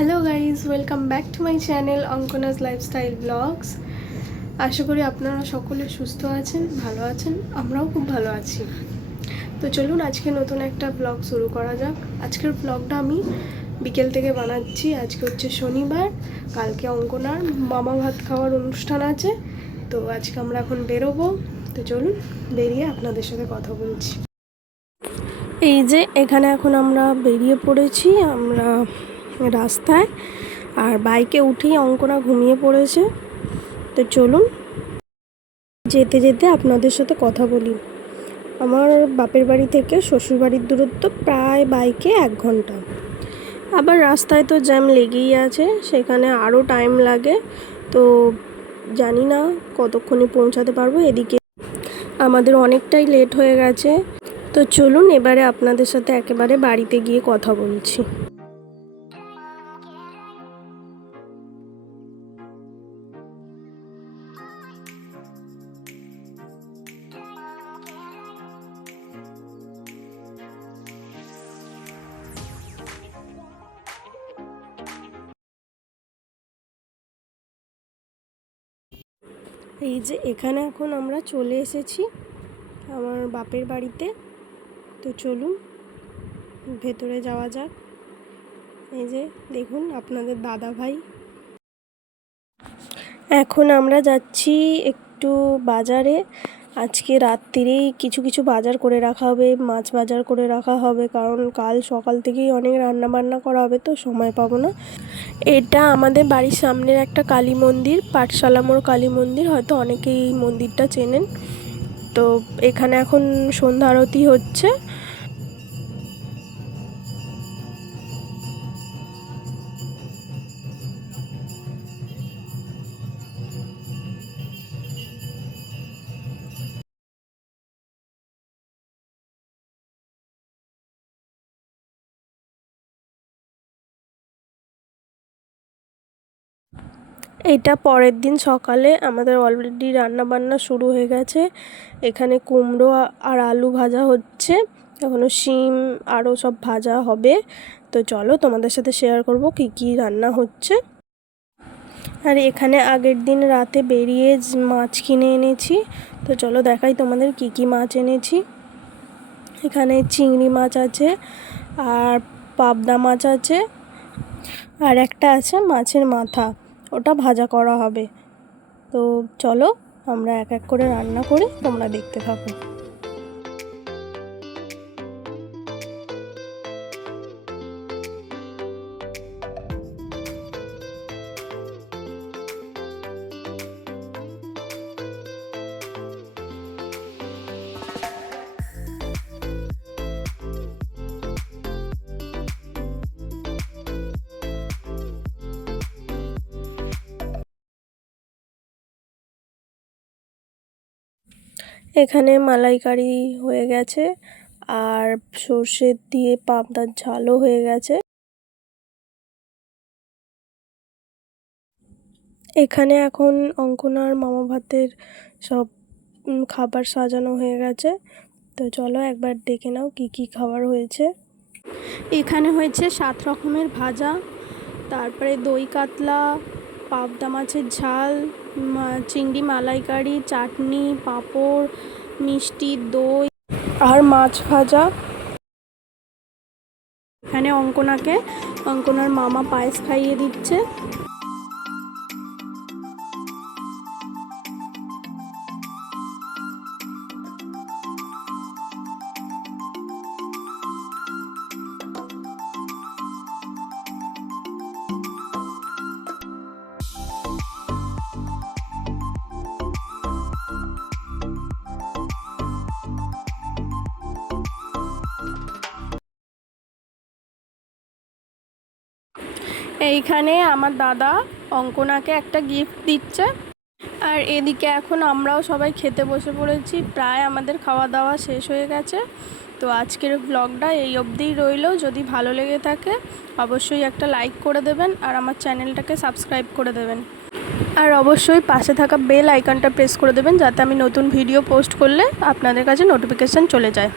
Hello guys welcome back to my channel Ankona's lifestyle vlogs আশা করি আপনারা সকলে সুস্থ আছেন, ভালো আছেন, আমরাও খুব ভালো আছি। তো চলুন, আজকে নতুন একটা ব্লগ শুরু করা যাক। আজকের ব্লগটা আমি বিকেল থেকে বানাচ্ছি। আজকে হচ্ছে শনিবার, কালকে অঙ্কনার মামা ভাত খাওয়ার অনুষ্ঠান আছে। তো আজকে আমরা এখন বেরোবো। তো চলুন, বেরিয়ে আপনাদের সাথে কথা বলছি। এই যে, এখানে এখন আমরা বেরিয়ে পড়েছি। আমরা রাস্তায় আর বাইকে উঠেই অঙ্কনা ঘুমিয়ে পড়েছে। তো চলুন, যেতে যেতে আপনাদের সাথে কথা বলি। আমার বাপের বাড়ি থেকে শ্বশুর বাড়ির দূরত্ব প্রায় বাইকে এক ঘণ্টা। আবার রাস্তায় তো জ্যাম লেগেই আছে, সেখানে আরও টাইম লাগে। তো জানি না কতক্ষণে পৌঁছাতে পারব, এদিকে আমাদের অনেকটাই লেট হয়ে গেছে। তো চলুন, এবারে আপনাদের সাথে একেবারে বাড়িতে গিয়ে কথা বলছি। এই যে এখানে এখন আমরা চলে এসেছি আমার বাপের বাড়িতে। তো চলুন, ভেতরে যাওয়া যাক। এই যে দেখুন আপনাদের দাদা ভাই। এখন আমরা যাচ্ছি একটু বাজারে। আজকে রাত্রিরেই কিছু কিছু বাজার করে রাখা হবে, মাছ বাজার করে রাখা হবে, কারণ কাল সকাল থেকেই অনেক রান্না বান্না করা হবে, তো সময় পাবো না। এটা আমাদের বাড়ির সামনের একটা কালী মন্দির, পাঠশালা মোড় কালী মন্দির, হয়তো অনেকেই এই মন্দিরটা চেনেন। তো এখানে এখন সন্ধ্যা আরতি হচ্ছে। এটা পরের দিন সকালে আমাদের অলরেডি রান্না বান্না শুরু হয়ে গেছে। এখানে কুমড়ো আর আলু ভাজা হচ্ছে। এখনও শিম আরও সব ভাজা হবে। তো চলো তোমাদের সাথে শেয়ার করব কি কি রান্না হচ্ছে। আর এখানে আগের দিন রাতে বেরিয়ে মাছ কিনে এনেছি। তো চলো দেখাই তোমাদের কি কি মাছ এনেছি। এখানে চিংড়ি মাছ আছে, আর পাবদা মাছ আছে, আর একটা আছে মাছের মাথা। ওটা ভাজা করা হবে। তো চলো, আমরা এক এক করে রান্না করে তোমরা দেখতে থাকো। এখানে মালাইকারি হয়ে গেছে আর সর্ষে দিয়ে পাবদার ঝালও হয়ে গেছে। এখানে এখন অঙ্কনার মামা ভাতের সব খাবার সাজানো হয়ে গেছে। তো চলো একবার দেখে নাও কি কি খাবার হয়েছে। এখানে হয়েছে সাত রকমের ভাজা, তারপরে দই কাতলা, পাবদা মাছের ঝাল চিংড়ি, মালাইকারি, চাটনি, পাঁপড়, মিষ্টি, দই আর মাছ ভাজা। এখানে অঙ্কনাকে, অঙ্কনার মামা পায়েস খাইয়ে দিচ্ছে। এইখানে আমার দাদা অঙ্কনাকে একটা গিফট দিচ্ছে। আর এদিকে এখন আমরাও সবাই খেতে বসে পড়েছি। প্রায় আমাদের খাওয়া দাওয়া শেষ হয়ে গেছে। তো আজকের ব্লগটা এই অবধিই রইল। যদি ভালো লেগে থাকে, অবশ্যই একটা লাইক করে দেবেন আর আমার চ্যানেলটাকে সাবস্ক্রাইব করে দেবেন। আর অবশ্যই পাশে থাকা বেল আইকনটা প্রেস করে দেবেন, যাতে আমি নতুন ভিডিও পোস্ট করলে আপনাদের কাছে নোটিফিকেশান চলে যায়।